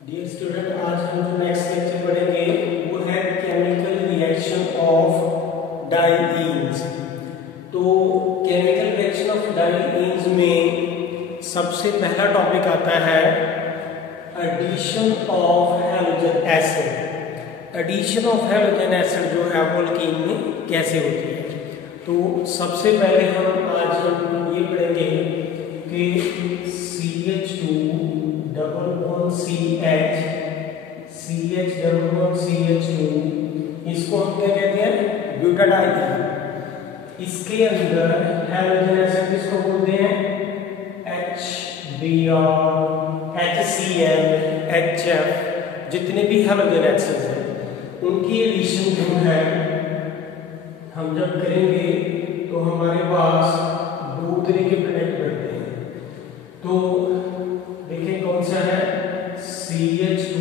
Dear student, आज हम जो नेक्स्ट लेक्चर पढ़ेंगे वो है केमिकल रिएक्शन ऑफ डाइईन्स। तो केमिकल रिएक्शन ऑफ डाइईन्स में सबसे पहला टॉपिक आता है addition of halogen acid. Addition of halogen acid जो है वो अल्कीन में कैसे होती है। तो सबसे पहले हम आज ये पढ़ेंगे कि CH2 double bond CH double bond CH2, इसको हम क्या कहते हैं, ब्यूटाडाइन। इसके अंदर हैलोजन एसिड किसको बोलते हैं, HBr, HCl, HF। जितने भी हैलोजन एसिड्स हैं उनकी एडिशन जो है हम जब करेंगे तो हमारे पास दो तरह के प्रोडक्ट बनते हैं। तो देखिए कौन सा है, CH2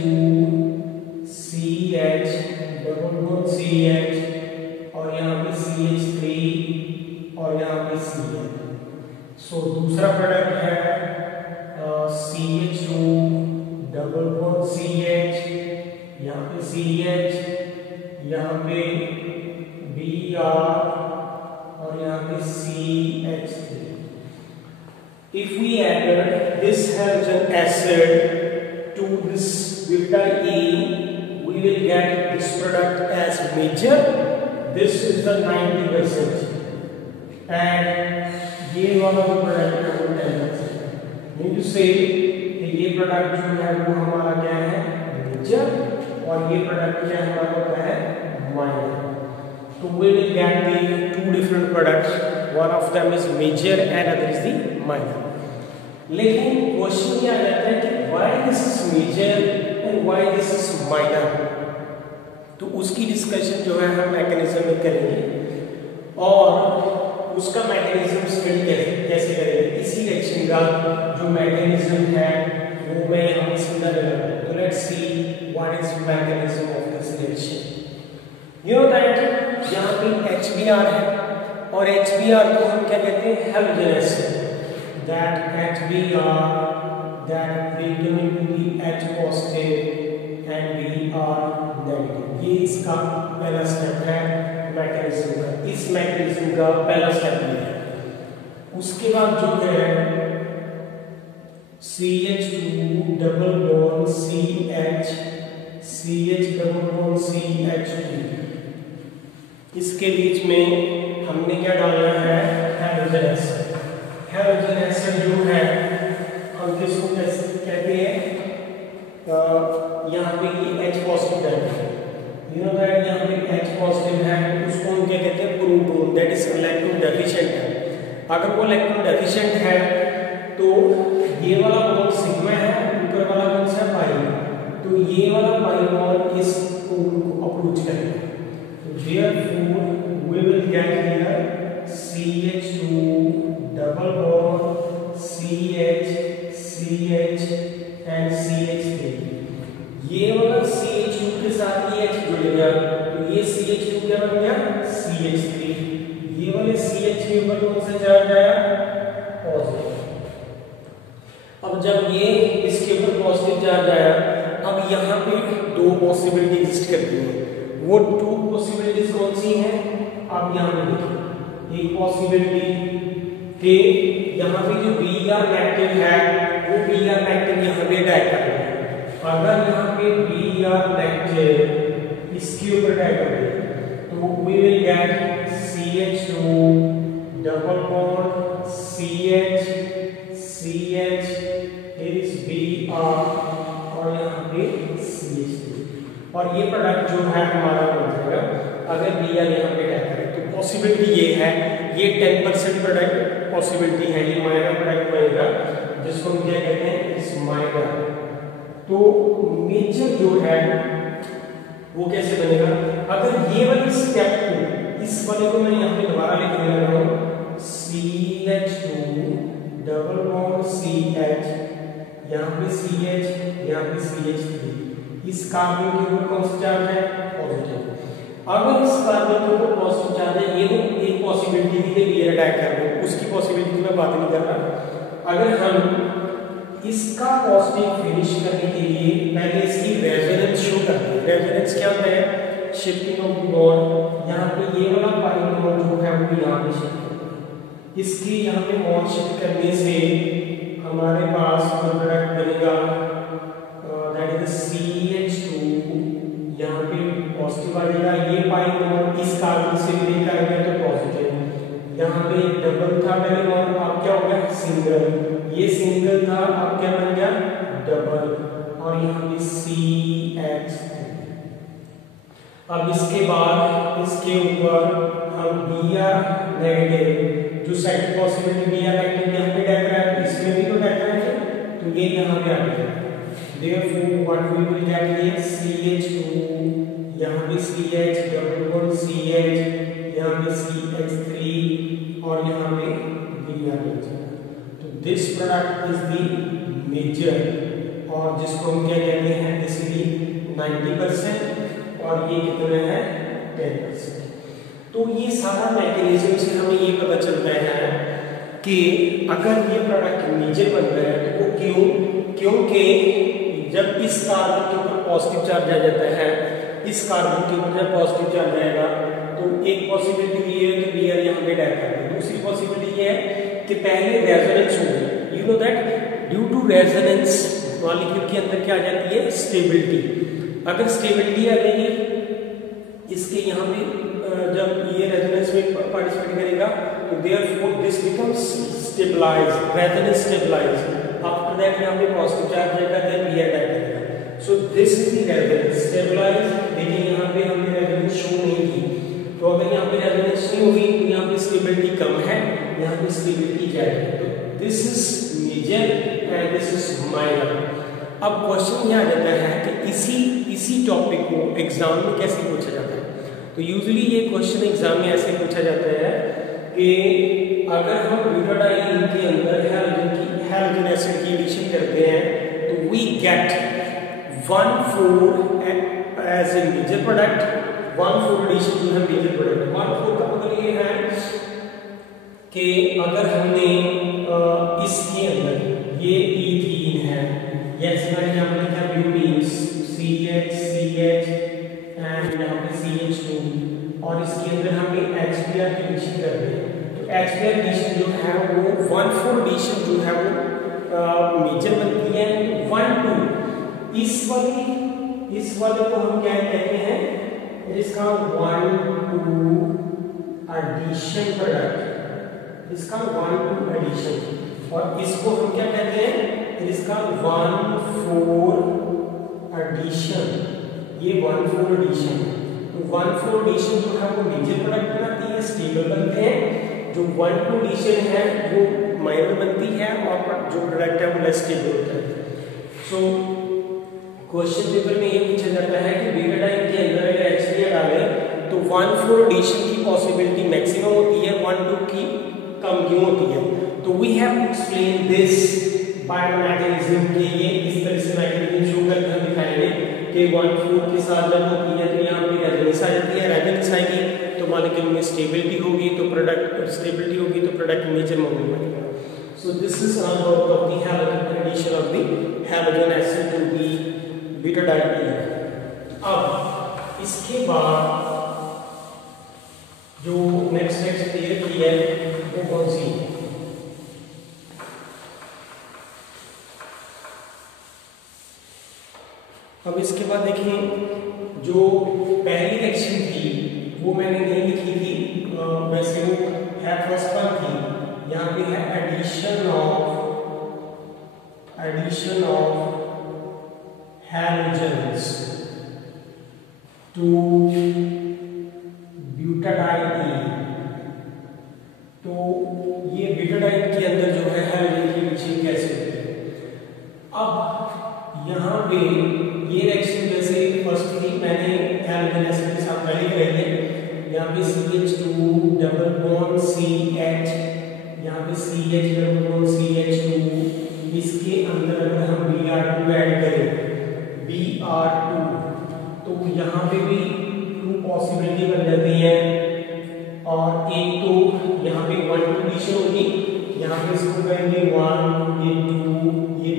CH double bond CH और यहाँ पे CH3 और यहाँ पे Cl। सो दूसरा प्रोडक्ट है CH2 डबल बॉन्ड CH, यहाँ पे CH, यहाँ पे Br और यहाँ पे CH3। If we add this halogen acid to this butadiene, we will get this product as major. This is the 90%, and ये वाला जो प्रोडक्ट है वो 10%। मीन टू से ये प्रोडक्ट जो है वो हमारा क्या है, मेजर, और ये प्रोडक्ट क्या है हमारा क्या है, minor. So we will get the two different products. One of them is major and other is the minor. लेकिन क्वेश्चन ये आ जाता है कि why this is major and why this is minor। तो उसकी डिस्कशन जो है हम मैकेनिज्म में करेंगे और उसका मैकेनिज्म स्टडी कैसे करेंगे। इसी रिएक्शन का जो मैकेनिज्म है वो मैं यहाँ समझा दूंगा। तो let's see what is mechanism of this reaction. You know that यहाँ पे HBr है और HBr को हम क्या कहते हैं, halogen acid. That HBr that will turn into the H positive and Br negative। ये इसका पहला स्टेप है मैकेनिज्म का। इस मैकेनिज्म का पहला स्टेप ये है। उसके बाद जो है CH2 double bond CH, CH double bond CH2, इसके बीच में हमने क्या डालना है, हैलोजन एसिड। हैलोजन एसिड जो है हम किसको कहते हैं, यहाँ पे ये H पॉजिटिव है। यू नो दैट यहाँ पे H पॉजिटिव है, उसको हम क्या कहते हैं, proton, that is electron deficient है। अगर वो इलेक्ट्रॉन डेफिशिएंट है तो ये वाला बॉन्ड सिग्मा है, ऊपर वाला कौन सा पाई, तो ये वाला पाई बॉन्ड इस प्रोटॉन को अप्रोच करेगा। Therefore, we will get here CH2 double bond CH, CH and CH3। ये वाला CH2 के साथ ये H जुड़ेगा तो ये CH2 क्या बन गया, CH3। ये वाले CH के ऊपर कौन सा चार्ज आया, पॉजिटिव। अब जब ये इसके ऊपर पॉजिटिव चार्ज आया, अब यहाँ पे दो पॉसिबिलिटी एग्जिस्ट करती है। वो टू पॉसिबिलिटीज कौन सी हैं, आप यहाँ पे देखिए। एक पॉसिबिलिटी कि यहाँ पे जो Br नेगेटिव है वो Br नेगेटिव यहाँ पे अटैक कर रहा है। अगर यहाँ पे Br नेगेटिव इसके ऊपर अटैक कर रहा है तो we will get CH2 double bond CH, CH, here is Br और यहाँ पे CH3, और ये प्रोडक्ट जो है हमारा बन जाएगा अगर Br यहाँ पे अटैक करे। तो पॉसिबिलिटी ये है, ये 10% प्रोडक्ट पॉसिबिलिटी है, ये माइनर प्रोडक्ट बनेगा जिसको हम क्या कहते हैं, इस माइनर। तो मेजर जो है वो कैसे बनेगा, अगर ये वाली स्टेप को, इस वाले को मैं यहाँ पे दोबारा लिख दे रहा हूँ, CH2 डबल बॉन्ड CH, यहाँ पे CH, यहाँ पे CH3। इस कार्बन के ऊपर कौन सा चार्ज है, पॉजिटिव। अगर इस कार्बन के ऊपर पॉजिटिव चार्ज है, ये तो एक पॉसिबिलिटी थी कि Br अटैक कर रहे हो, उसकी पॉसिबिलिटी मैं बात नहीं कर रहा। अगर हम इसका पॉजिटिव फिनिश करने के लिए पहले इसकी रेजोनेंस शो करते हैं। रेजोनेंस क्या होता है? Shifting of the bond. यहाँ पे ये वाला पाई बॉन्ड जो है वो यहाँ पे शिफ्ट करता है। इसके यहाँ पे बॉन्ड शिफ्ट करने से हमारे पास प्रोडक्ट बनेगा दैट इज CH2। यहाँ पे पॉजिटिव आ जाएगा। ये पाई बॉन्ड इस कार्बन से ब्रेक आ गया तो पॉजिटिव। यहाँ पे डबल था पहले बॉन्ड, अब क्या हो गया? सिंगल। ये सिंगल था, अब क्या बन गया? डबल। और यहाँ पे CH3। अब इसके बाद इसके ऊपर हम Br नेगेटिव, जो सेकंड पॉसिबिलिटी Br नेगेटिव यहाँ पे डायग्राम, इसमें भी तो डायग्राम है, तो ये यहाँ पे आ गया। Therefore what we will get here CH2, यहाँ पे CH डबल बॉन्ड CH, यहाँ पे CH3 और यहाँ पे Br नेगेटिव। तो this product is the major, और जिसको हम क्या कहते हैं? दिस इज 90% और ये कितने है? 10%। तो ये सारा मैकेनिज्म से हमें ये पता चलता है कि अगर ये प्रोडक्ट मेजर बन रहा है तो वो क्यों? क्योंकि जब इस कार्बन के ऊपर पॉजिटिव चार्ज आ जाता है, इस कार्बन के ऊपर जब पॉजिटिव चार्ज आएगा तो एक पॉसिबिलिटी ये है कि Br यहाँ पे डाय कर दे। दूसरी पॉसिबिलिटी ये है कि पहले रेजोनेंस हो गई। You know that due to resonance molecule के अंदर क्या आ जाती है? स्टेबिलिटी। अगर स्टेबिलिटी आ जाएगी इसके यहाँ पे, जब ये रेजोनेंस में पार्टिसिपेट करेगा तो therefore this becomes stabilized, resonance stabilized. After that यहाँ पे पॉजिटिव चार्ज आएगा, देन Br डाई करेगा। So this is the resonance stabilized. लेकिन यहाँ पे हमने रेजोनेंस शो नहीं की, तो अगर यहाँ पे रेजोनेंस नहीं होगी तो यहाँ पे स्टेबिलिटी कम है, यहाँ पे स्टेबिलिटी ज्यादा है। तो this is major and this is minor. अब क्वेश्चन ये आ जाता है कि इसी टॉपिक को एग्जाम में कैसे पूछा जाता है। तो यूजुअली ये क्वेश्चन एग्जाम में ऐसे पूछा जाता है कि अगर हम ब्यूटाडाइन के अंदर हैलोजन एसिड की एडिशन करते हैं तो we get 1,4 as a major product. 1,4 addition जो है मेजर प्रोडक्ट। 1,4 का मतलब ये है कि अगर हमने इसके अंदर ये ईथीन है, यस मैंने यहाँ पे लिखा ब्यूटीन्स CH एंड यहाँ पे CH2, और इसके अंदर हमने HBr की एडिशन कर दी। तो HBr एडिशन जो है वो 1,4 एडिशन जो है वो मेजर बनती है। 1,2 इस वाले को हम क्या कहते हैं? इसका 1,2 एडिशन प्रोडक्ट, इसका 1,2 एडिशन, और इसको हम क्या कहते हैं? इसका 1,4 एडिशन। ये 1,4 एडिशन, तो 1,4 एडिशन जो है वो मेजर प्रोडक्ट बनाती है, स्टेबल बनते हैं। जो 1,2 एडिशन है वो माइनर बनती है, और जो प्रोडक्ट है वो लेस स्टेबल होता है। सो क्वेश्चन पेपर में ये पूछा जाता है कि ब्यूटाडाइन के अंदर अगर HBr डाले तो 1,4 एडिशन की पॉसिबिलिटी मैक्सिमम होती है, 1,2 की कम क्यों होती है? तो we have to explain this by mechanism के ये इस तरह से मैकेनिज्म शो करके हम दिखाएंगे कि 1,4 के साथ जब होती है तो यहाँ पे रेजोनेंस आ जाती है। रेजोनेंस आएगी तो मॉलिक्यूल में स्टेबिलिटी होगी, तो प्रोडक्ट स्टेबिलिटी होगी तो प्रोडक्ट मेजर मोमेंट बनेगा। So this is about of the halogen addition of the halogen acid to the butadiene. अब इसके बाद जो नेक्स्ट क्लियर की है वो कौन सी है? अब इसके बाद देखें, जो पहली रिएक्शन थी वो मैंने नहीं लिखी थी, वैसे वो है फर्स्ट वन थी। यहाँ पे है addition of halogens to butadiene. तो ये ब्यूटाडाइन के अंदर जो है हैलोजन की एडिशन कैसे होती है? अब यहाँ पे ये रिएक्शन जैसे फर्स्ट थी, मैंने हैलोजन एसिड के साथ पहले कराई है। यहाँ पे CH2 डबल बॉन्ड CH, यहाँ पे CH डबल बॉन्ड CH2, इसके अंदर अगर हम Br2 ऐड करें, Br2, तो यहाँ पे भी 2 पॉसिबिलिटी बन जाती है, और एक तो यहाँ पे 1,2 एडिशन होगी, यहाँ पे इसको करेंगे 1, ये 2, ये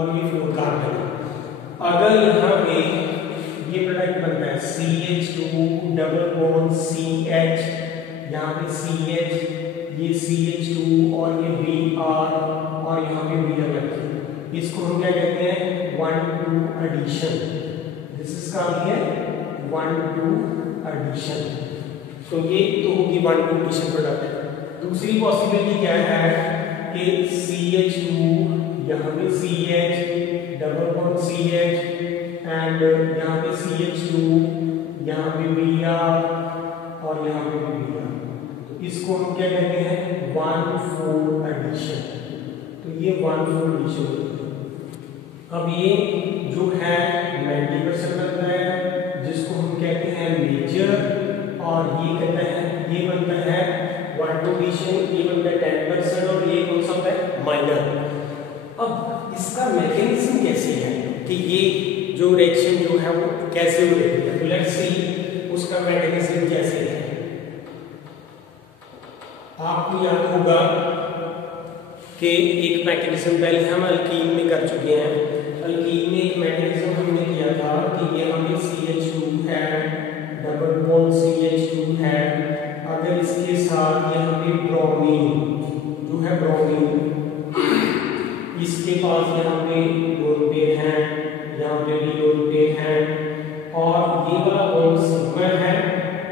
और ये 4 कार्बन। अगर यहाँ पे ये प्रोडक्ट बनता है CH2 डबल बॉन्ड CH, यहाँ पे CH, ये CH2 और ये Br और यहाँ पे Br लगती है, इसको हम क्या कहते हैं 1,2 एडिशन। दिस इज कॉल्ड है 1,2 एडिशन। तो ये तो होगी 1,2 एडिशन प्रोडक्ट। दूसरी पॉसिबिलिटी क्या है कि CH2 यहाँ पे CH double bond CH and यहाँ पे CH2, यहाँ पे Br और यहाँ पे Br, तो इसको हम क्या कहते हैं 1,4 एडिशन। तो ये 1,4 एडिशन। अब ये जो है 90% बनता है जिसको हम कहते हैं मेजर, और ये कहता है ये बनता है 1,2 एडिशन, ये बनता है 10% और ये कौन सा होता है माइनर। अब इसका मैकेनिज्म कैसे है कि ये जो रिएक्शन जो है वो कैसे हो रही है, तो लेट्स सी उसका मैकेनिज्म कैसे है। आपको याद होगा कि एक मैकेनिज्म पहले हम अल्कीन में कर चुके हैं। अल्कीन में एक मैकेनिज्म हमने किया था कि ये हमें CH2 है, डबल बॉन्ड CH2 है, अगर इसके साथ यहाँ पे ब्रोमीन जो है ब्रोमीन, इसके पास यहाँ पे लोन पेयर है, यहाँ पे भी लोन पेयर है, और ये वाला बॉन्ड सिग्मा है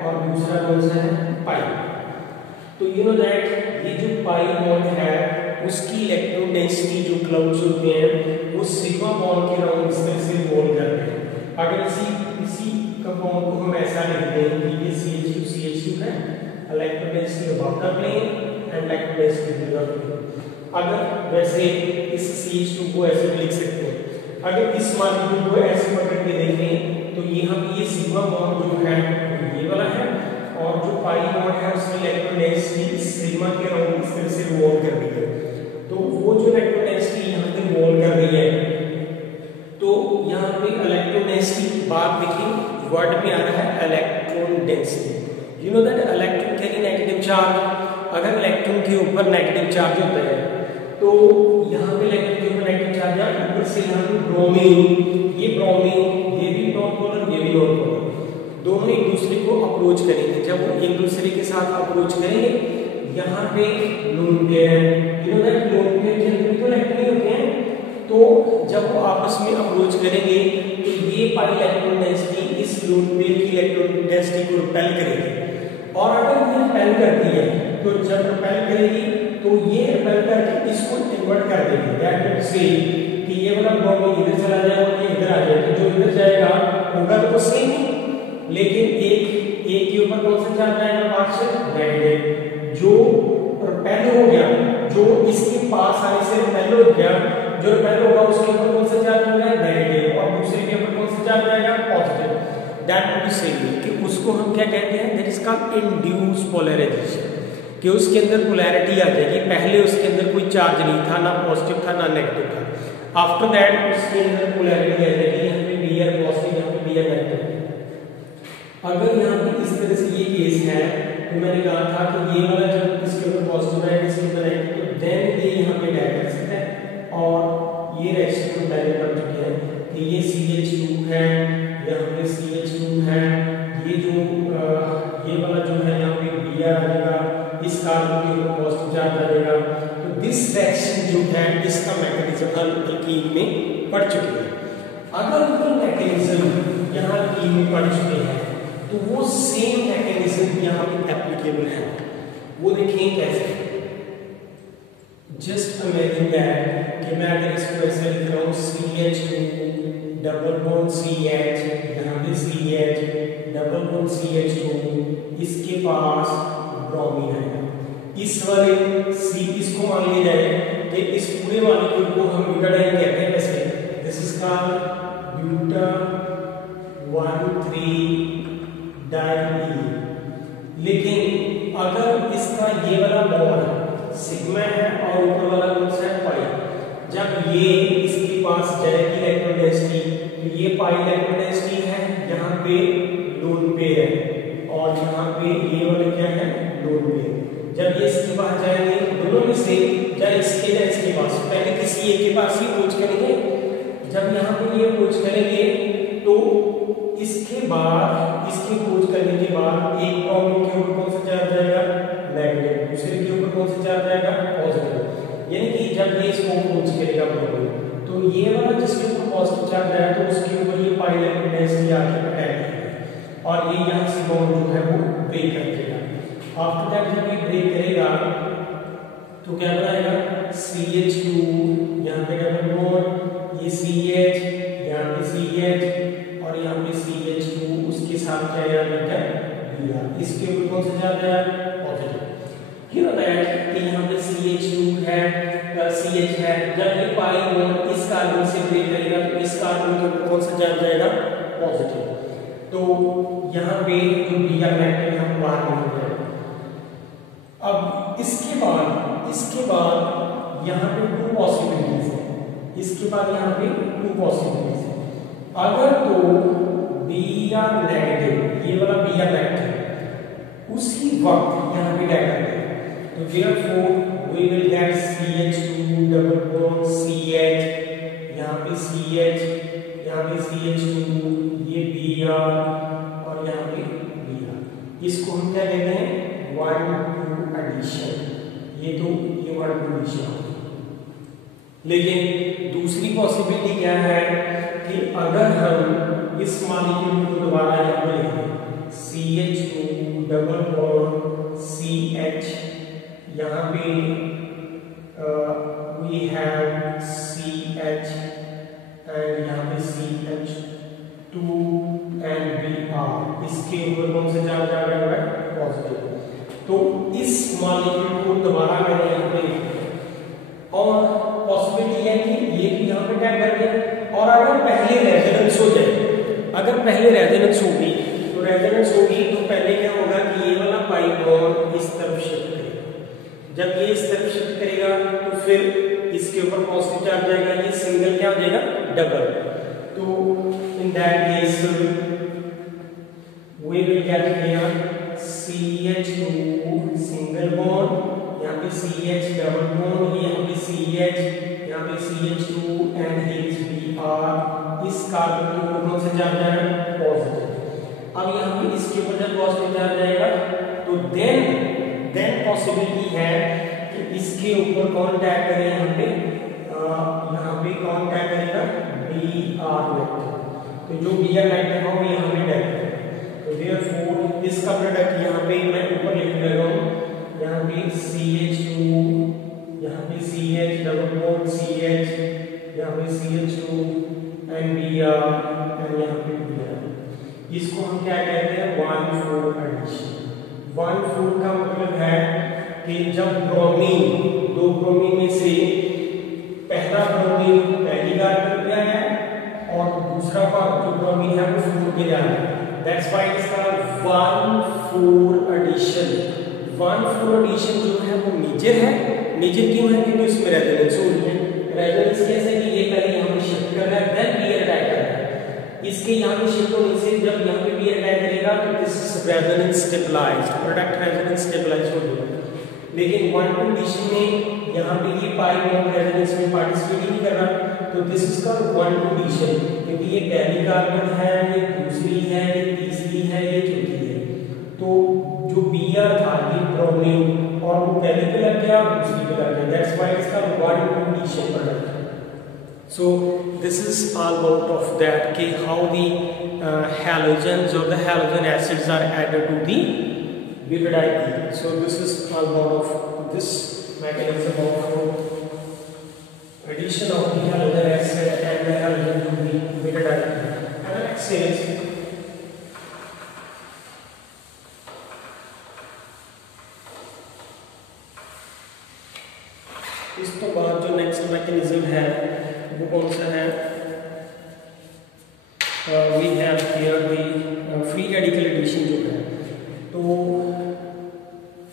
और दूसरा कौन सा है पाई। तो यू नो दैट ये जो पाई बॉन्ड है उसकी इलेक्ट्रॉन डेंसिटी जो क्लाउड्स होते हैं वो सिग्मा बॉन्ड के अराउंड इस तरह से रिवॉल्व करते हैं। अगर इसी कंपाउंड को हम ऐसा लिखते हैं कि ये CH2 है, electron density above the plane and electron density below the plane. अगर वैसे इस CH2 को ऐसे लिख सकते हैं। अगर इस मॉलिक्यूल को ऐसे पकड़ के देखें तो यहाँ पे ये सिग्मा बॉन्ड जो है ये वाला है, और जो पाई बॉन्ड है उसमें इलेक्ट्रॉन डेंसिटी सिग्मा के अराउंड इस तरह से रिवॉल्व कर रही है। तो वो जो इलेक्ट्रॉन डेंसिटी यहाँ पे रिवॉल्व कर रही है, तो यहाँ पे इलेक्ट्रॉन डेंसिटी बात देखिए वर्ड में आ रहा है electron density. You know that electron carry negative charge. अगर इलेक्ट्रॉन के ऊपर नेगेटिव चार्ज होता है तो यहाँ पे इलेक्ट्रॉन के ऊपर नेगेटिव चार्ज है, ऊपर से यहाँ पे ब्रोमीन, ये भी नॉन पोलर, ये भी नॉन पोलर, दोनों एक दूसरे को अप्रोच करेंगे। जब वो एक दूसरे के साथ अप्रोच करेंगे यहाँ पे लोन पेयर है, you know that lone pair के अंदर तो इलेक्ट्रॉन होते हैं, तो जब वो आपस में अप्रोच करेंगे तो ये पाई इलेक्ट्रॉन डेंसिटी इस लोन पेयर की इलेक्ट्रॉन डेंसिटी को रिपेल करेगी, और अगर ये रिपेल करती है तो जब रिपेल करेगी तो ये रिपेल करके इसको इन्वर्ट कर देगी। दैट मींस से कि ये वाला ब्रोमीन इधर चला जाएगा, ये इधर आ जाएगा, तो जो इधर जाएगा होगा तो सेम ही, लेकिन एक के ऊपर कौन सा चार्ज आएगा पार्शियल नेगेटिव, जो रिपेल हो गया, जो इसके पास आने से रिपेल हो गया, जो रिपेल होगा उसके ऊपर कौन सा चार्ज होगा नेगेटिव, और दूसरे के ऊपर कौन सा चार्ज आएगा पॉजिटिव। दैट मींस से कि उसको हम क्या कहते हैं, that is called induce polarization, कि उसके अंदर पोलैरिटी आ जाएगी। पहले उसके अंदर कोई चार्ज नहीं था, ना पॉजिटिव था ना नेगेटिव था, आफ्टर दैट उसके अंदर पोलैरिटी आ जाएगी, यहाँ पे Br पॉजिटिव, यहाँ पे Br नेगेटिव। अगर यहाँ पे इस तरह से ये केस है तो मैंने कहा था कि ये वाला जब इसके ऊपर पॉजिटिव है इसके ऊपर नेगेटिव, तो देन ये यहाँ पे डायरेक्ट कर सकता है, और ये रिएक्शन हम पहले कर चुके हैं कि ये CH2 है, यहाँ पे CH2 है, ये जो ये वाला जो है यहाँ पे Br आ जाएगा, इस कार्बन के ऊपर पॉजिटिव चार्ज आ जाएगा। तो दिस रिएक्शन जो है इसका मैकेनिज्म हम अल्कीन में पढ़ चुके हैं। अगर वो मैकेनिज्म यहाँ अल्कीन में पढ़ चुके हैं तो वो सेम मैकेनिज्म यहाँ पे एप्लीकेबल है। वो देखिए कैसे, जस्ट इमेजिन दैट कि मैं अगर इसको ऐसे लिख रहा हूँ CH2 डबल बॉन्ड CH, यहाँ पे CH डबल बॉन्ड CH2, इसके पास ब्रोमीन है। इस वाले इसको मान लिया जाए कि इस पूरे मॉलिक्यूल को हम ब्यूटाडाइन कहते हैं वैसे, this is called buta 1,3 diene. लेकिन अगर इसका ये वाला बॉन्ड सिग्मा है और ऊपर वाला कौन सा है पाई, जब ये इसके पास जाएगी इलेक्ट्रॉन डेंसिटी तो ये पाई इलेक्ट्रॉन डेंसिटी है, यहाँ पे लोन पेयर है, और यहाँ पे ये वाला क्या है लोन पेयर। जब ये इसके पास जाएंगे दोनों में से, या इसके या इसके पास, पहले किसी एक के पास ही अप्रोच करेंगे और ये यहाँ से बॉन्ड जो है वो ब्रेक कर देगा। आफ्टर दैट जब ये ब्रेक करेगा तो क्या बनाएगा, CH2 यहाँ पे डबल बॉन्ड, ये CH, यहाँ पे CH और यहाँ पे CH2, उसके साथ क्या याद रखा है Br। इसके ऊपर कौन सा चार्ज है, पॉजिटिव। यू नो दैट कि यहाँ पे CH2 है, CH है, जब ये पाई बॉन्ड इस कार्बन से ब्रेक करेगा तो इस कार्बन के ऊपर कौन सा चार्ज जाएगा, पॉजिटिव। तो यहाँ पे जो Br मैग्नेट यहाँ पर बाहर निकल जाएगा। अब इसके बाद यहाँ पे टू पॉसिबिलिटीज है, इसके बाद यहाँ पे टू पॉसिबिलिटीज है। अगर तो Br नेगेटिव, ये वाला Br नेगेटिव उसी वक्त यहाँ पे क्या करते हैं, तो therefore we will get CH2 double bond CH, यहाँ पे CH, यहाँ पे CH2, ये Br और यहाँ पे Br। इसको हम क्या कहते हैं, 1-2 एडिशन। ये 1-2 एडिशन। लेकिन दूसरी पॉसिबिलिटी क्या है कि अगर हम इस मॉलिक्यूल को दोबारा यहाँ पे लिखें, CH2 डबल बॉन्ड CH, यहाँ पे we have CH एंड यहाँ पे CH2 एंड Br, इसके ऊपर कौन सा चार्ज आ रहा है, पॉजिटिव। तो इस मॉलिक्यूल को दोबारा मैंने यहाँ पे और पॉसिबिलिटी है कि ये भी यहाँ पे टैग कर दिया। और अगर पहले रेजोनेंस हो जाए, अगर पहले रेजोनेंस होगी तो पहले क्या होगा कि ये वाला पाई बॉन्ड इस तरफ शिफ्ट करेगा। जब ये इस तरफ शिफ्ट करेगा तो फिर इसके ऊपर पॉजिटिव चार्ज आएगा, ये सिंगल क्या हो जाएगा, डबल। तो in that case we will get here CH2 single bond, यहाँ पे CH डबल बॉन्ड, यहाँ पे CH, यहाँ पे CH2 and here is Br। इस कार्बन के ऊपर कौन सा चार्ज आएगा, पॉजिटिव। अब यहाँ पे इसके ऊपर जब पॉजिटिव चार्ज आएगा तो देन पॉसिबिलिटी है कि इसके ऊपर कौन टैग करे, यहाँ पे कौन टैग करेगा, Br वेक्टर। तो जो Br वेक्टर है वो यहाँ पे टैग करेगा। तो therefore इसका प्रोडक्ट यहाँ पे मैं ऊपर लिख रहा हूँ, यहाँ पे CH2, यहाँ पे CH डबल बॉन्ड CH, यहाँ पे CH2 एंड Br एंड यहाँ पे Br। इसको हम क्या कहते हैं, 1-4 एडिशन। 1-4 का मतलब है कि जब ब्रोमीन, दो ब्रोमीन में से पहला ब्रोमीन पहली कार्बन पे आया और दूसरा जो ब्रोमीन है वो 4 पे जा रहा है। That's why it's called 1-4 addition। 1-4 addition जो है वो मेजर है। मेजर क्यों है, क्योंकि उसमें रेजोनेंस हो रही है। रेजोनेंस कैसे कि ये पहले यहाँ पे शिफ्ट कर रहा है, देन Br अटैक कर रहा है। इसके यहाँ पे शिफ्ट होने से जब यहाँ पे Br अटैक करेगा तो this is resonance stabilized, product resonance stabilized हो जाएगा। लेकिन 1-2 एडिशन में यहाँ पे ये पाई बॉन्ड रेजोनेंस में पार्टिसिपेट ही नहीं कर रहा, तो दिस इज कॉल्ड 1-2 एडिशन। क्योंकि ये पहली कार्बन है, ये दूसरी है, ये तीसरी है, ये चौथी है। तो जो Br था ये ब्रोमीन और वो पहले पे लग गया, दूसरी पे लग गया। That's why it's called 1-2 addition product. So this is all about of that कि how the halogens or the halogen acids are added to the butadiene. So this is all about of this mechanism of addition of the halogen acid and the halogen to the butadiene. And next is इस तो बाद जो next mechanism है वो कौन सा है, we have here the free radical addition जो है। तो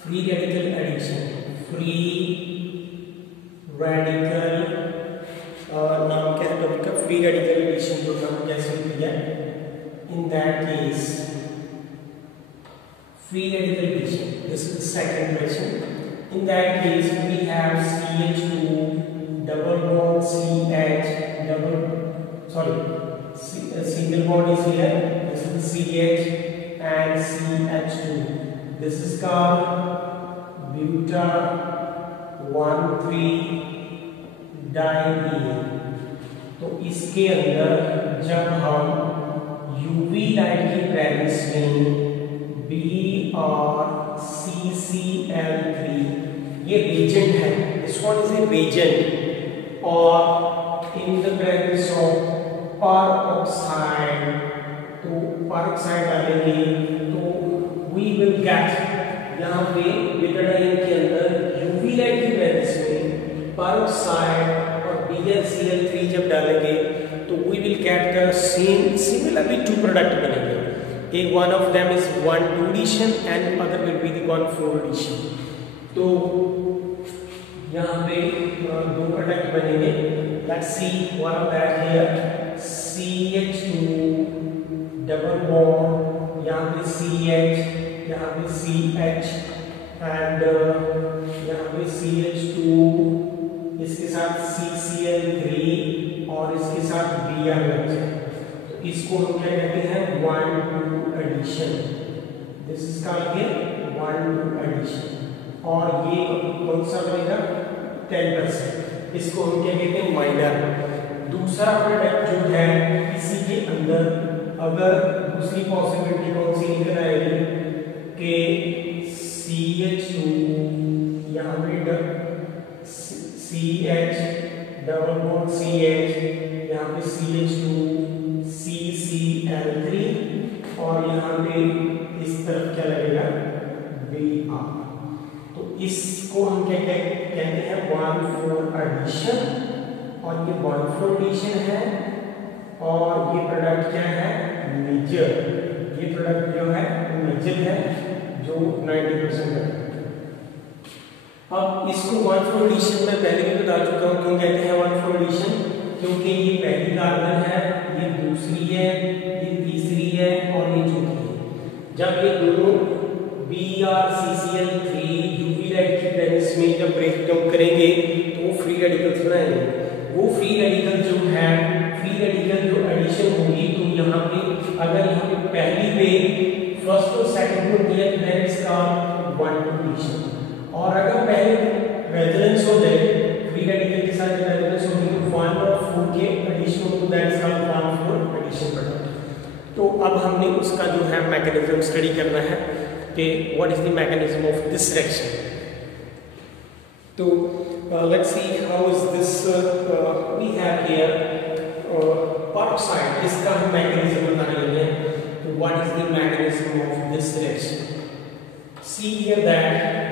free radical addition, free radical नाम क्या है टॉपिक का, फ्री रेडिकल एडिशन जो नाम कैसे दिया है, in that case free radical addition, this is the second question. In that case, we have CH2 double bond CH single bond is here. This is CH and CH2. This is called buta 1,3-diene। तो इसके अंदर जब हम UV light की presence में BrCCl3 ये reagent है, this one is a reagent, और in the presence of peroxide, तो peroxide डालेंगे तो we will get, यहाँ पे बेटाडाइन के अंदर यूवी लाइट की प्रेजेंस में peroxide और BrCl3 जब डालेंगे तो we will get the same similarly two product बनेंगे. एक one of them is 1,2 addition and other will be the 1,4 addition. तो यहाँ पे दो प्रोडक्ट बनेंगे. Let's see one of that here. CH2 double bond, यहाँ पे CH, यहाँ पे CH and यहाँ पे CH2, इसके साथ CCl3 और इसके साथ Br लग जाए तो इसको हम क्या कहते हैं 1,2 addition. This is called 1,2 addition. और ये कौन सा बनेगा 10%, इसको हम क्या कहते हैं माइनर. दूसरा प्रोडक्ट जो है इसी के अंदर अगर दूसरी पॉसिबिलिटी कौन सी निकल आएगी कि CH2 यहाँ पे CH डबल बॉन्ड CH, यहाँ पे CH2 CCl3 और यहाँ पे इस तरफ क्या लगेगा Br. तो इसको हम क्या कहते हैं 1,4 addition. और ये 1,4 addition है और ये प्रोडक्ट क्या है मेजर. ये प्रोडक्ट जो है मेजर है जो 90% है. अब इसको 1,4 addition में पहले भी बता चुका हूँ क्यों कहते हैं 1,4 addition, क्योंकि ये पहली कार्बन है, ये दूसरी है, ये तीसरी है और ये चौथी है. जब ये दोनों BrCCl3 यूवी लाइट की प्रेजेंस में जब ब्रेकडाउन करेंगे तो वो फ्री रेडिकल्स बनाएंगे. वो फ्री रेडिकल जो है, फ्री रेडिकल जो एडिशन होगी तो यहाँ पे अगर यहाँ पे पहली पे फर्स्ट और सेकंड को दिया तो इसका 1,2 addition. और अगर पहले रेजोनेंस हो जाए फ्री रेडिकल के साथ जब रेजोनेंस होगी तो 1 और 4 के एडिशन हो तो that is called 1,4 addition product. तो अब हमने उसका जो है मैकेनिज्म स्टडी करना है कि what is the mechanism of this reaction. तो let's see how is this we have here peroxide, इसका हम मैकेनिज्म बताने लगे हैं. तो what is the mechanism of this reaction? See here that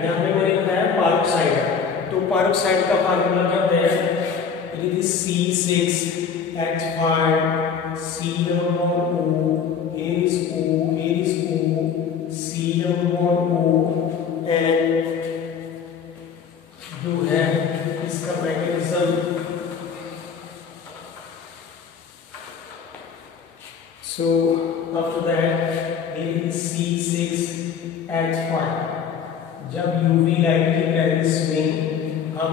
यहाँ पे मैंने बताया peroxide है, तो peroxide का फार्मूला क्या होता है, it is C6H5 C double bond O, here is O, here is O, C double bond O and जो है इसका mechanism so after that here is C6H5. जब यूवी लाइट की प्रेजेंस में हम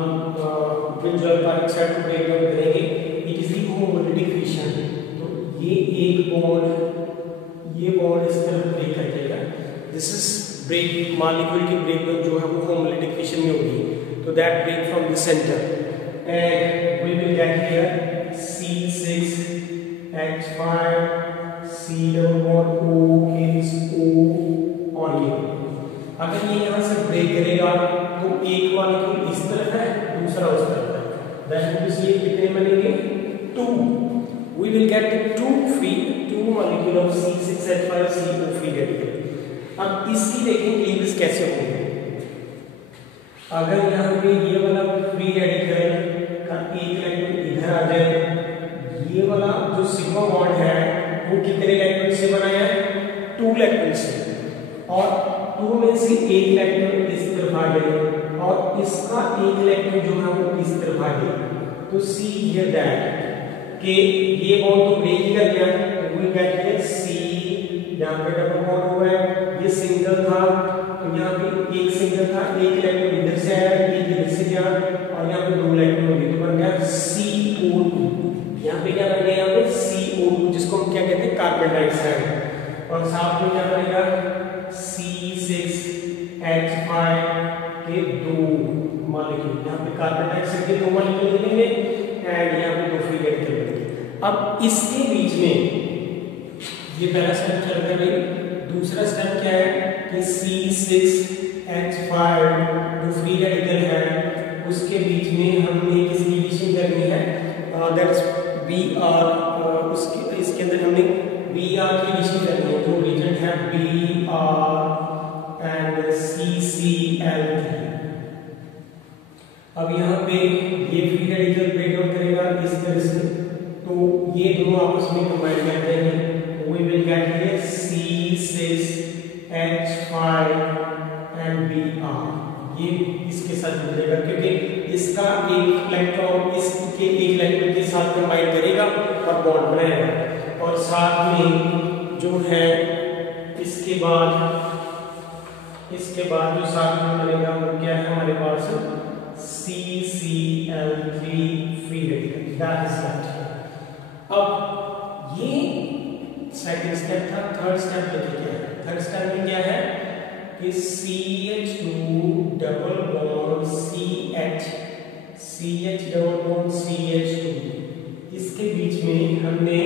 बेंजोइल पेरोक्साइड को ब्रेक डाउन करेंगे it is the homolytic fission. तो ये एक बॉन्ड ये बॉन्ड इस तरफ ब्रेक कर जाएगा. दिस इज ब्रेक मॉलिक्यूल की ब्रेकडाउन जो है वो होमोलिटिक फिशन में होगी. So that break from the center and we will get here C6H5 C double bond O, here is O और ये. अगर ये यहाँ से ब्रेक करेगा तो एक मॉलिक्यूल इस तरफ है दूसरा उस तरफ है. That means ये कितने बनेंगे 2. We will get two molecule of C6H5 CO free radical. अब इसकी देखें लीविस कैसे होंगे. अगर यहाँ पे ये वाला फ्री रेडिकल का एक इलेक्ट्रॉन इधर आ जाए, ये वाला जो सिग्मा बॉन्ड है वो कितने इलेक्ट्रॉन से बना है 2 इलेक्ट्रॉन से, और 2 में से एक इलेक्ट्रॉन इस तरफ आ गया और इसका एक इलेक्ट्रॉन जो है वो इस तरफ आ गया. तो सी हियर दैट कि ये बॉन्ड तो ब्रेक ही कर गया. वी गेट हियर सी, यहाँ पे डबल बॉन्ड हुआ है, ये सिंगल था तो यहाँ पे एक सिंगल था, एक इलेक्ट्रॉन इधर से आया, एक इधर से गया और यहाँ पे 2 इलेक्ट्रॉन हो गए तो बन गया CO2. यहाँ पे क्या बन गया, यहाँ पे CO2 जिसको हम क्या कहते हैं कार्बन डाइऑक्साइड. और साथ में क्या बनेगा C6H5 के 2 मॉलिक्यूल. यहाँ पे कार्बन डाइऑक्साइड के 2 मॉलिक्यूल मिलेंगे एंड यहाँ पे 2 फ्री रेडिकल मिलेंगे. अब इसके बीच में ये पहला स्टेप चल रहा है भाई। दूसरा स्टेप क्या है कि C6H5 जो फ्री रेडिकल है उसके बीच में हमने किसकी एडिशन करनी है, दैट इज Br, इसके अंदर हमने Br की एडिशन करनी है। जो रिएजेंट है Br एंड CCl3। अब यहाँ पे ये फ्री रेडिकल ब्रेक डाउन करेगा इस तरह से, तो ये दोनों आपस में कंबाइन करते हैं, we will get here C6H5 and Br। ये इसके साथ जुड़ जाएगा क्योंकि इसका एक इलेक्ट्रॉन इसके एक इलेक्ट्रॉन के साथ कंबाइन करेगा और बॉन्ड बनाएगा। और साथ में जो है इसके बाद जो साथ में बनेगा वो क्या है हमारे पास CCl3 free radical, that is that. अब ये सेकंड स्टेप था। थर्ड स्टेप देखिए क्या है। थर्ड स्टेप में क्या है कि CH2 double bond CH double bond CH2, इसके बीच में हमने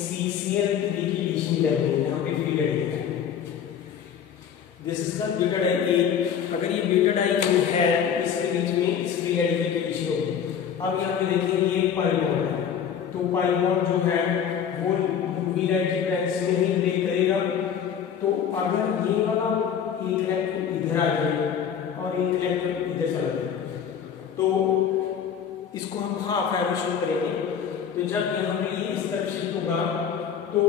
CCl3 की एडिशन करनी है। यहाँ पे free radical this is the beta diene. अगर ये बीटा डाई है इसके बीच में इस फ्री रेडिकल की एडिशन होगी। अब यहाँ पे देखिए ये पाई बॉन्ड है, तो पाई बॉन्ड जो है वो यूवी लाइट की प्रेजेंस में ही ब्रेक करेगा। तो अगर ये वाला एक इलेक्ट्रॉन इधर आ जाए और एक इलेक्ट्रॉन इधर चला जाए तो इसको हम हाफ एरो शो करेंगे। तो जब यहाँ पे ये इस तरफ शिफ्ट होगा तो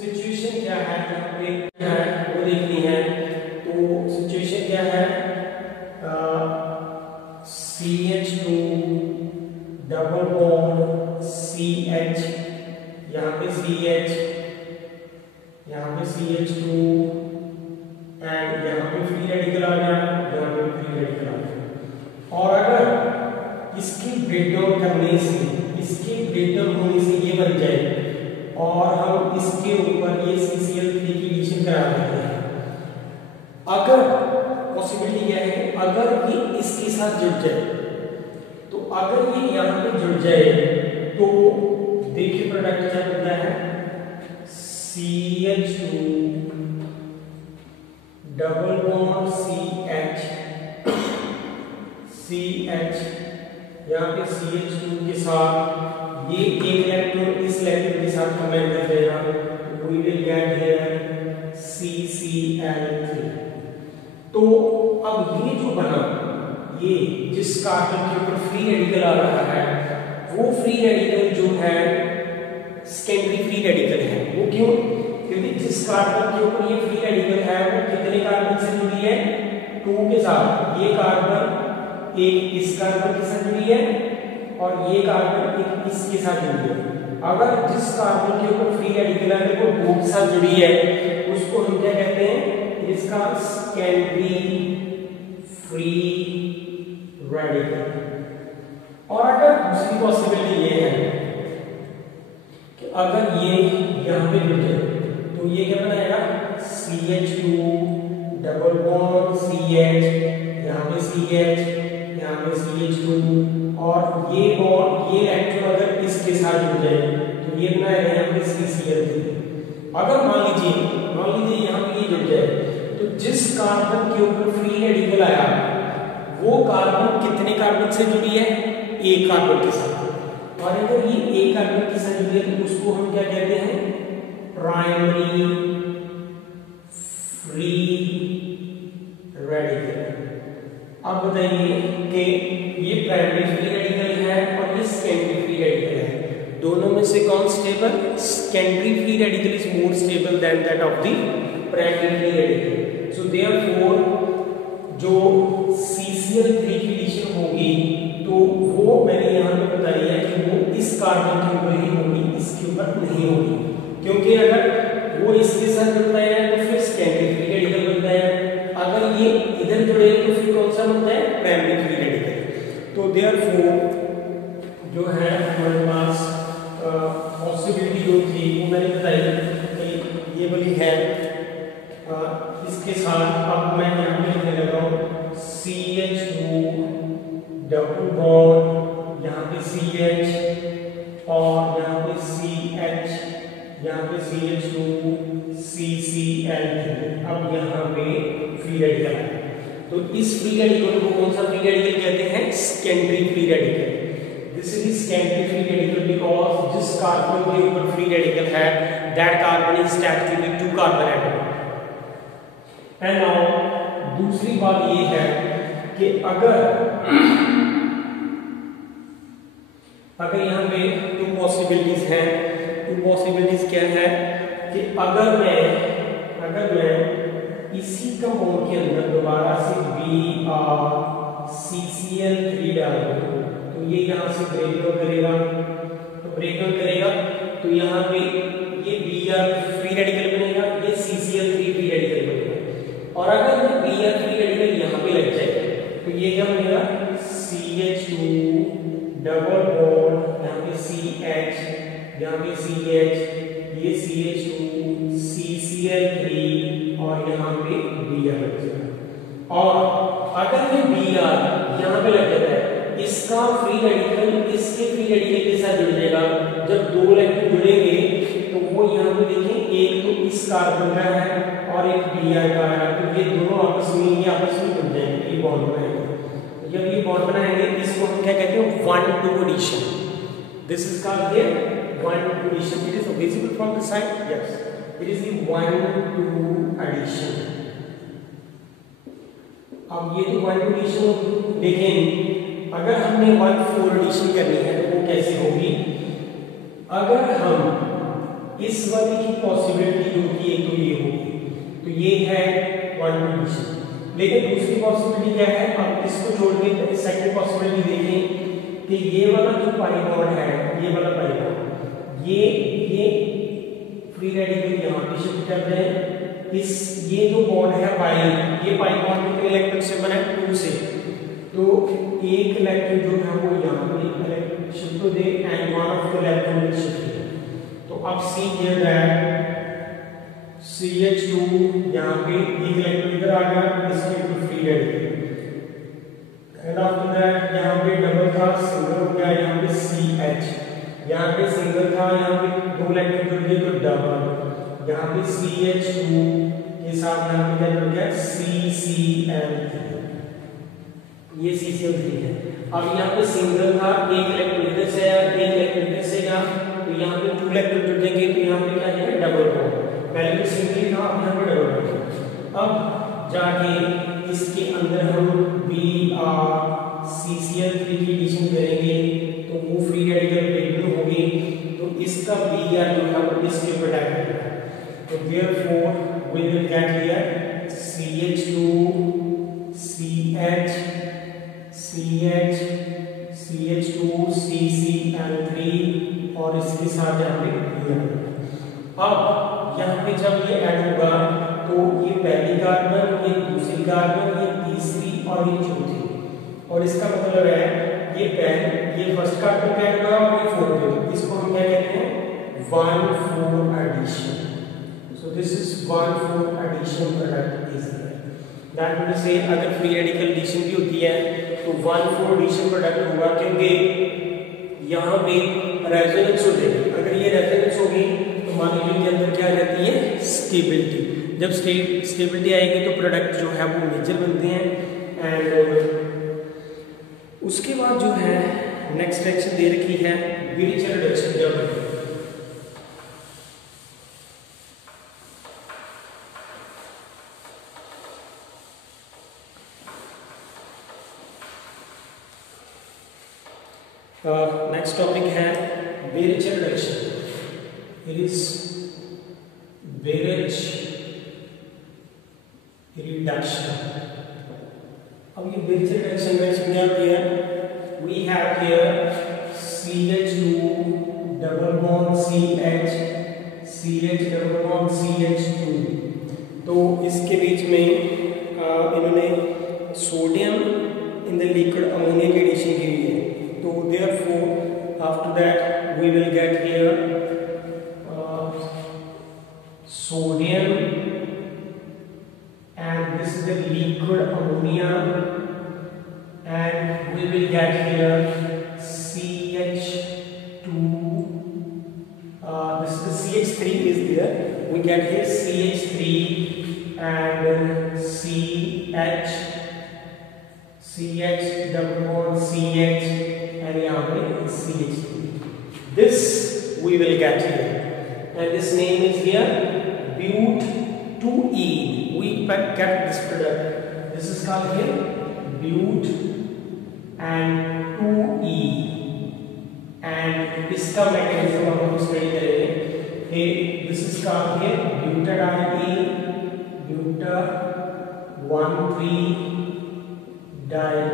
सिचुएशन क्या है यहाँ पे क्या है वो देखनी है। तो सिचुएशन क्या है, CH2 डबल बॉन्ड CH, यहाँ पे CH, यहाँ पे CH2 एंड यहाँ पे फ्री रेडिकल आ गया, यहाँ पे फ्री रेडिकल आ गया। और अगर इसकी ब्रेकडाउन करने से, इसके ब्रेकडाउन होने से ये बन जाए और हम इसके ऊपर ये CCl3 की एडिशन करा देते हैं। अगर पॉसिबिलिटी क्या है, अगर ये इसके साथ जुड़ जाए, तो अगर ये यहाँ पे जुड़ जाए तो देखिए प्रोडक्ट क्या बनता है, CH2 डबल बॉन्ड CH, यहाँ पे CH2 के साथ ये एक इलेक्ट्रॉन इस इलेक्ट्रॉन के साथ कंबाइन कर देगा, we will get here CCl3। तो अब ये जो बना, ये जिस कार्बन के ऊपर फ्री रेडिकल आ रहा है वो फ्री रेडिकल जो है सेकेंडरी फ्री रेडिकल है। वो क्यों? क्योंकि जिस कार्बन के ऊपर ये फ्री रेडिकल है वो कितने कार्बन से जुड़ी है, 2 के साथ। ये कार्बन एक इस कार्बन के साथ जुड़ी है और ये कार्बन एक इसके साथ जुड़ी है। अगर जिस कार्बन के ऊपर फ्री रेडिकल है वो 2 के साथ जुड़ी है उसको हम क्या कहते हैं, इसका सेकेंडरी फ्री रेडिकल। और अगर दूसरी पॉसिबिलिटी ये है कि अगर ये यहाँ पे जुड़ जाए तो ये क्या बनाएगा, CH2 डबल बॉन्ड CH, यहाँ पे CH, यहाँ पे CH2 और ये बॉन्ड ये इलेक्ट्रॉन अगर इसके साथ जुड़ जाए तो ये बनाएगा यहाँ पे CCl3। अगर मान लीजिए यहाँ पे ये जुड़ जाए तो जिस कार्बन के ऊपर फ्री रेडिकल आया वो कार्बन कितने कार्बन से जुड़ी है, एक कार्बन के साथ। और अगर ये एक कार्बन के साथ जुड़ी है तो उसको हम क्या कहते हैं, प्राइमरी फ्री रेडिकल। अब बताइए कि ये प्राइमरी फ्री रेडिकल है और ये सेकेंडरी फ्री रेडिकल है, दोनों में से कौन stable? Secondary free radical is more stable then that of the primary free radical. So therefore जो CCl3 की एडिशन होगी तो वो मैंने यहाँ पे बताई है कि वो इस कार्बन के ऊपर ही होगी, इसके ऊपर नहीं होगी। क्योंकि अगर वो इसके साथ जुड़ता है तो फिर सेकेंडरी फ्री रेडिकल बनता है, अगर ये इधर जुड़े तो फिर कौन सा बनता है, प्राइमरी फ्री रेडिकल। तो देयरफॉर जो है हमारे पास पॉसिबिलिटी जो थी वो मैंने बताई कि ये वाली है। इसके साथ अब मैं यहाँ पे लिखने लगा हूँ CH2 डबल बॉन्ड, यहाँ पे CH और यहाँ पे CH यहाँ पे CH2 CCl3, अब यहाँ पे फ्री रेडिकल है। तो इस फ्री रेडिकल को कौन सा फ्री रेडिकल कहते हैं? Secondary free radical. This is secondary free radical because जिस कार्बन के ऊपर फ्री रेडिकल है that carbon is attached with 2 carbon atom. And now दूसरी बात ये है कि अगर यहाँ पे 2 पॉसिबिलिटीज हैं। 2 पॉसिबिलिटीज क्या है कि अगर मैं इसी कंपाउंड के अंदर दोबारा से BrCCl3 डाल दूं तो ये यहाँ से ब्रेकडाउन करेगा, तो यहाँ पे ये Br फ्री रेडिकल बनेगा, ये CCl3 फ्री रेडिकल बनेगा। और अगर ये Br फ्री रेडिकल यहाँ पे लग जाए तो ये क्या बनेगा? CH2 डबल बॉन्ड, यहाँ पे CH, यहाँ पे CH, ये CH2 CCl3 और यहाँ पे Br लग जाएगा। और अगर ये Br यहाँ पे लग जाता है, इसका फ्री रेडिकल इसके फ्री रेडिकल के साथ जुड़ जाएगा। जब 2 इलेक्ट्रॉन जुड़ेंगे तो वो यहाँ पे देखें, एक तो इस कार्बन का है और एक Br का है, तो ये दोनों आपस में जुड़ जाएंगे, ये बॉन्ड बनाएंगे। जब ये बॉन्ड बनाएंगे इसको हम क्या कहते हैं? 1-2 addition. This is called here 1-2 addition. It is visible from the side, yes, it is the 1-2 addition. अब ये जो 1-2 एडिशन देखें, अगर हमने 1-4 एडिशन करनी है तो वो कैसे होगी? अगर हम इस वाली की पॉसिबिलिटी जो कि एक तो ये होगी, तो ये है 1-2 एडिशन। लेकिन दूसरी पॉसिबिलिटी क्या है? अब इसको छोड़ के सेकंड पॉसिबिलिटी देखें कि ये वाला जो पाई बॉन्ड है, ये वाला पाई बॉन्ड, ये फ्री रेडिकल यहाँ पे शिफ्ट कर दें। ये जो बॉन्ड है ये पाई बॉन्ड कितने इलेक्ट्रॉन से बना है? 2 से। तो एक इलेक्ट्रॉन जो है वो यहाँ पे शिफ्ट हो दे and one of the electron will shift. तो अब सी हियर दैट CH2 यहाँ पे एक इलेक्ट्रॉन इधर आ गया, इसके ऊपर free radical, and after that यहाँ पे डबल था, सिंगल हो गया, यहाँ पे CH, यहाँ पे सिंगल था, यहाँ पे 2 इलेक्ट्रॉन जुड़ गए तो डबल, यहाँ पे CH2 के साथ यहाँ पे क्या जुड़ गया? CCl3, ये CCl3 है। अब यहाँ पे सिंगल था, एक इलेक्ट्रॉन इधर से आया, एक इलेक्ट्रॉन इधर से गया, तो यहाँ पे 2 इलेक्ट्रॉन जुड़ जाएंगे, तो यहाँ पे क्या जाएगा? Double bond. पहले तो सिंगल था, अब यहाँ पे डबल बॉन्ड। अब जाके इसके अंदर हम BrCCl3 की एडिशन करेंगे तो वो फ्री रेडिकल ब्रेकडाउन होगी, तो इसका Br जो है वो इसके ऊपर अटैक करेगा। तो therefore we will get here CH2 CH CH CH2 CCl3 और इसके साथ यहाँ पे Br। अब यहाँ पे जब ये ऐड होगा तो ये पहली कार्बन, ये दूसरी कार्बन, ये तीसरी और ये चौथी, और इसका मतलब है ये फर्स्ट कार्बन का ऐड होगा और ये फोर्थ पे, इसको हम क्या कहते हैं? 1-4 addition. So this is 1-4 addition product is there. That means से अगर फ्री रेडिकल एडिशन भी होती है तो 1-4 एडिशन प्रोडक्ट होगा, क्योंकि यहाँ पे रेजोनेंस हो जाएगी। अगर ये रेजोनेंस होगी तो मॉलिक्यूल के अंदर क्या आ जाती है? स्टेबिलिटी। जब स्टेबिलिटी आएगी तो प्रोडक्ट जो है वो मेजर बनते हैं। एंड उसके बाद जो है नेक्स्ट रिएक्शन दे रखी है बेरिचर रिडक्शन। जब नेक्स्ट टॉपिक है Birch reduction. It is Birch reduction. अब ये बेरिचर रिडक्शन में क्या होती है? We have here CH2 double bond CH, CH double bond CH2। तो इसके बीच में इन्होंने sodium in the liquid ammonia की एडिशन की हुई है। तो therefore after that we will get here sodium and this is the liquid ammonia, and we will get here CH2 this is the CH3 is there, we get here CH3 and CH double bond CH and यहाँ पे CH3. This we will get here, and this name is here but2e. We get this product. This is called here but and 2e, and इसका mechanism हम study करेंगे. This is called here butadiene, buta-1,3-diene.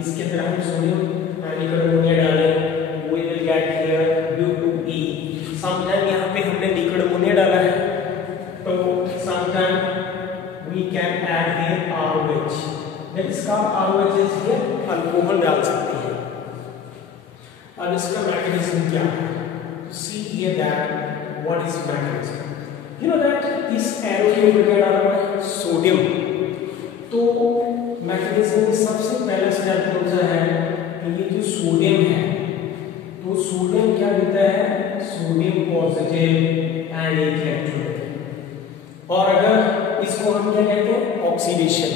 इसके अंदर हम sodium एनिकल ammonia डालें, we will get here but2e. Sometime यहाँ पे हमने लिक्विड अमोनिया डाला है, तो sometime we can add here ROH. That is called ROH is here alcohol डाल सकते हैं. अब इसका मैकेनिज्म क्या है? See here that what is mechanism. You know that इस एरो के ऊपर क्या डाला हुआ है? सोडियम. तो मैकेनिज्म में सबसे पहला स्टेप कौन सा है? ये जो सोडियम है, तो सोडियम क्या देता है? सोडियम पॉजिटिव एंड एक इलेक्ट्रॉन. और अगर इसको हम क्या कहते हैं? Oxidation.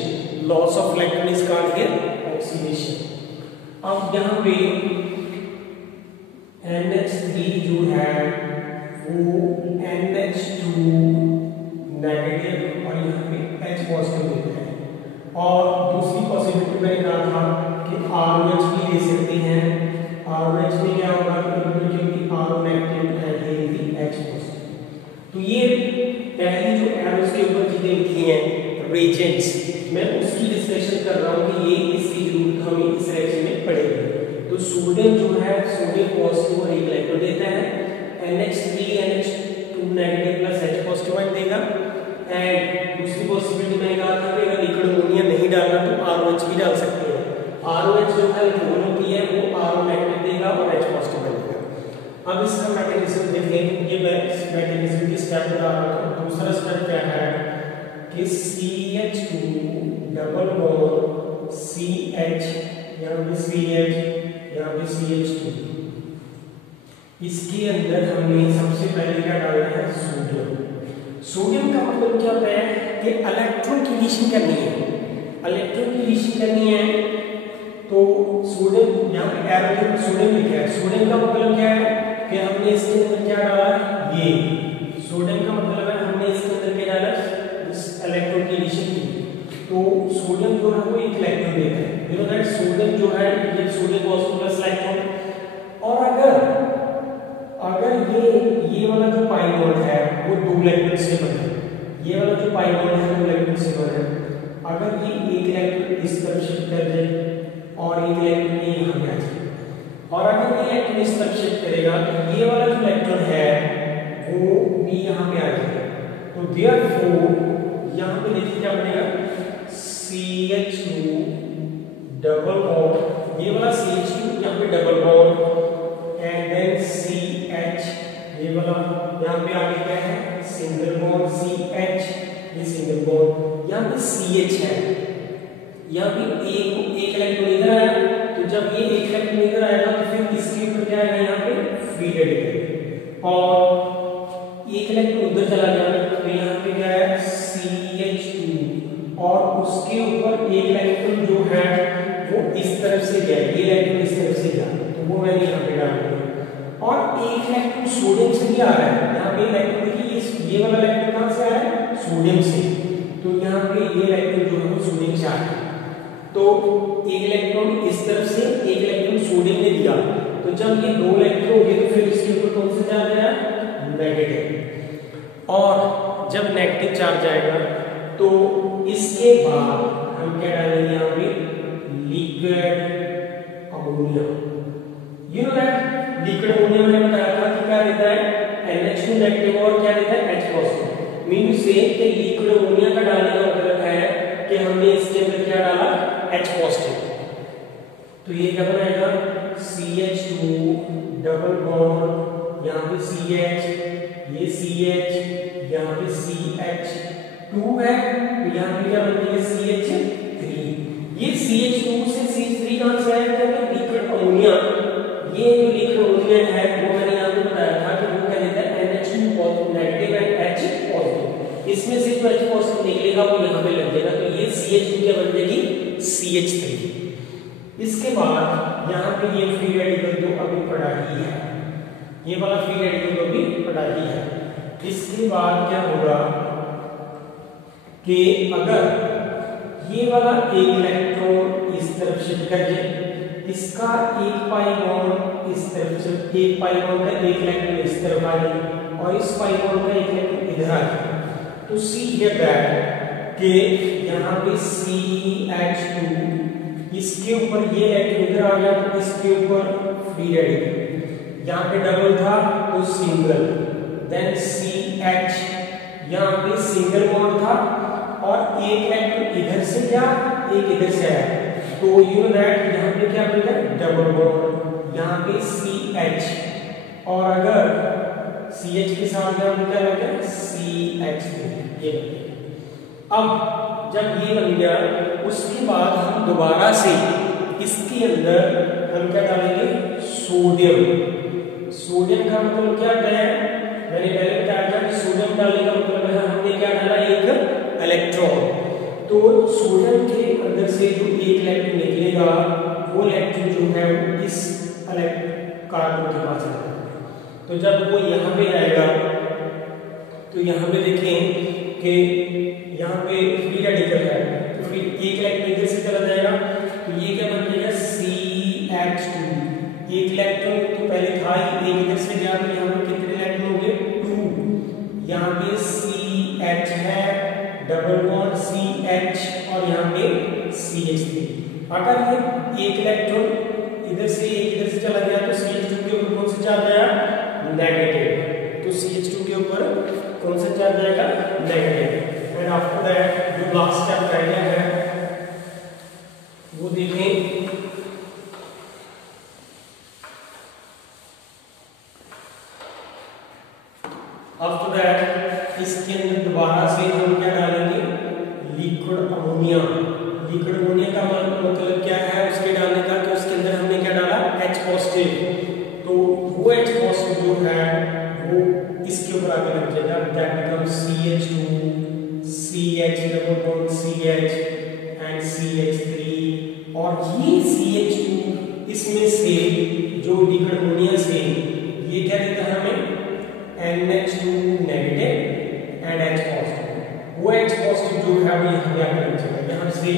Loss of electron is called here oxidation. अब यहाँ पे NH3 जो है वो NH2 नेगेटिव और यहाँ पे H पॉजिटिव देता है. और दूसरी पॉसिबिलिटी मैंने कहा था कि ROH भी ले सकते हैं. ROH में क्या होगा? क्योंकि RO नेगेटिव है भी H पॉजिटिव. तो ये पहली जो एरोस के ऊपर चीजें लिखी हैं रिएजेंट्स, मैं उसकी डिस्कशन कर रहा हूँ कि ये इसकी जरूरत हमें इस रिएक्शन में पड़ेगी. तो सोडियम जो है सोडियम पॉजिटिव और एक इलेक्ट्रॉन देता है. NH3 NH2 negative plus H positive ion देगा. एंड दूसरी पॉसिबिलिटी मैंने कहा था कि अगर लिक्विड अमोनिया नहीं डालना तो ROH भी डाल सकते हैं. ROH जो है अल्कोहल होती है वो RO नेगेटिव देगा और H पॉजिटिव देगा. अब इसका मैकेनिज्म देखें. ये मैं मैकेनिज्म की स्टेप बता रहा हूं. दूसरा स्टेप क्या है कि CH2 डबल बॉन्ड CH, यहाँ पे CH, यहाँ पे CH2. इसके अंदर हमने सबसे पहले क्या डालना है? सोडियम. सोडियम का मतलब क्या होता है कि इलेक्ट्रॉन की डिलीशन करनी है. इलेक्ट्रॉन की डिलीशन करनी है तो सोडियम, यहाँ पे एरो में सोडियम लिखा है. सोडियम का मतलब क्या है कि हमने इसके अंदर क्या डाला? ये सोडियम का मतलब है हमने इसके अंदर क्या डाला? इस इलेक्ट्रॉन की डिलीशन की. तो सोडियम जो है वो एक इलेक्ट्रॉन देता है. यू नो दैट सोडियम जो है ये सोडियम पॉजिटिव प्लस इलेक्ट्रॉन. और अगर ये वाला जो पाई बॉन्ड है वो दो इलेक्ट्रॉन से बना है. ये वाला जो पाई बॉन्ड है दो इलेक्ट्रॉन से बना है. अगर ये एक इलेक्ट्रॉन इस तरफ शिफ्ट कर जाए और एक इलेक्ट्रॉन यहाँ पे आ जाए, और अगर ये इलेक्ट्रॉन इस तरफ शिफ्ट करेगा तो ये वाला जो इलेक्ट्रॉन है वो भी यहाँ पे आ जाएगा. तो देयरफॉर यहाँ पे देखिए क्या बनेगा? CH2 डबल बॉन्ड, ये वाला CH2 यहाँ पे double bond and then CH, ये वाला यहाँ पे आगे क्या है? सिंगल बॉन्ड CH, ये सिंगल बॉन्ड. यहाँ पे CH है, यहाँ पे एक इलेक्ट्रॉन इधर आया. तो जब ये एक इलेक्ट्रॉन इधर आएगा तो फिर इसके ऊपर क्या आएगा? यहाँ पे फीडेड है. और एक इलेक्ट्रॉन उधर चला गया तो यहाँ पे क्या है? CH2 और उसके ऊपर एक इलेक्ट्रॉन जो है वो इस तरफ से गया. ये इलेक्ट्रॉन इस तरफ से गया तो वो मैंने यहाँ पे डाल दिया. और एक इलेक्ट्रॉन सोडियम से भी आ रहा है. यहाँ पे इलेक्ट्रॉन देखिए ये वाला इलेक्ट्रॉन कहाँ से आ रहा है? सोडियम से. तो यहाँ पे ये इलेक्ट्रॉन जो है वो सोडियम से आ रहा है. तो एक इलेक्ट्रॉन इस तरफ से एक इलेक्ट्रॉन सोडियम ने दिया. तो जब ये दो इलेक्ट्रॉन हो गए तो फिर इसके ऊपर कौन सा चार्ज आया? नेगेटिव. और जब नेगेटिव चार्ज आएगा तो इसके बाद हम क्या डालेंगे? यहाँ पे liquid ammonia. You know that liquid ammonia मैंने बताया था कि क्या देता है? NH2 नेगेटिव और क्या देता है? H positive. मीन से कि लिक्विड अमोनिया का डालने का मतलब है कि हमने इसके अंदर क्या डाला? H positive. तो ये क्या बनाएगा? CH2 डबल बॉन्ड, यहाँ पे CH, ये CH, यहाँ पे CH2 है तो यहाँ पे क्या बनती है? CH3. ये CH2 से CH3 कहाँ से आया? Liquid ammonia. ये जो लिक्विड अमोनिया है वो मैंने यहाँ पे बताया था कि वो क्या देता है? NH2 CH2 क्या बन जाएगी CH3। इसके बाद यहाँ पे ये फ्री रेडिकल तो अभी पड़ा ही है, ये वाला फ्री रेडिकल तो अभी पड़ा ही है। इसके बाद क्या होगा कि अगर ये वाला एक इलेक्ट्रॉन इस तरफ शिफ्ट करके इसका एक पाई बॉन्ड इस तरफ से, एक पाई बॉन्ड का एक इलेक्ट्रॉन इस तरफ आ जाए और इस पाई बॉन्ड का एक इलेक्ट्रॉन इधर आ जाए, तो सी हियर दैट कि यहाँ पे CH2 इसके ऊपर ये इलेक्ट्रॉन इधर आ गया तो इसके ऊपर फ्री रेडिकल, यहाँ पे डबल था तो सिंगल, देन CH यहाँ पे सिंगल बॉन्ड था और एक इलेक्ट्रॉन इधर से क्या एक इधर से आया, तो यू नो दैट यहाँ पे क्या मिलता है डबल बॉन्ड, यहाँ पे CH और अगर CH के साथ क्या मिलता है CH2। ये अब जब ये बन गया उसके बाद हम दोबारा से इसके अंदर हम क्या डालेंगे सोडियम। सोडियम का मतलब क्या है, मैंने पहले बताया था कि सोडियम डालने का मतलब है हमने क्या डाला एक इलेक्ट्रॉन, तो सोडियम के अंदर से जो एक इलेक्ट्रॉन निकलेगा वो इलेक्ट्रॉन जो है वो इस कार्बन के पास जाएगा। तो जब वो यहाँ पे आएगा तो यहाँ पे देखें कि यहाँ पे फ्री रेडिकल है तो फिर एक इलेक्ट्रॉन इधर से चला जाएगा तो ये क्या बन जाएगा CH2। एक इलेक्ट्रॉन तो पहले था ही, एक इधर से गया तो यहाँ पे कितने इलेक्ट्रॉन हो गए 2, यहाँ पे CH है डबल बॉन्ड CH और यहाँ पे CH3। अगर ये एक इलेक्ट्रॉन इधर से एक इधर से चला गया तो CH2 के ऊपर कौन सा चार्ज आया नेगेटिव, तो CH2 के ऊपर कौन सा चार्ज आएगा नेगेटिव। एंड आफ्टर दैट जो लास्ट चार्ज आएगा है वो देखें, आफ्टर दैट इसके अंदर दोबारा से हम क्या डालेंगे लिक्विड अमोनिया। लिक्विड अमोनिया का मतलब क्या है उसके डालने का, तो उसके अंदर हमने क्या डाला H पॉजिटिव, तो वो H पॉजिटिव जो है वो इसके ऊपर आगे लग जाएगा, that becomes CH2 CH double bond CH and CH3 और ये CH2 इसमें से जो लिक्विड अमोनिया से ये क्या देता है हमें NH2 negative and H positive. वो H पॉजिटिव जो है वो यहाँ पे आकर लग जाएगा यहाँ से,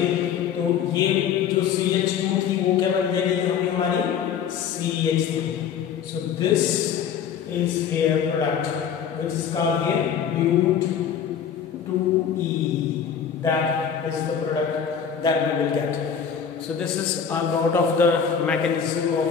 तो ये जो CH2 थी वो क्या बन जाएगी यहाँ पे हमारी CH3। So this is here product which is called here but2e, that is the product that we will get. So this is a lot of the mechanism of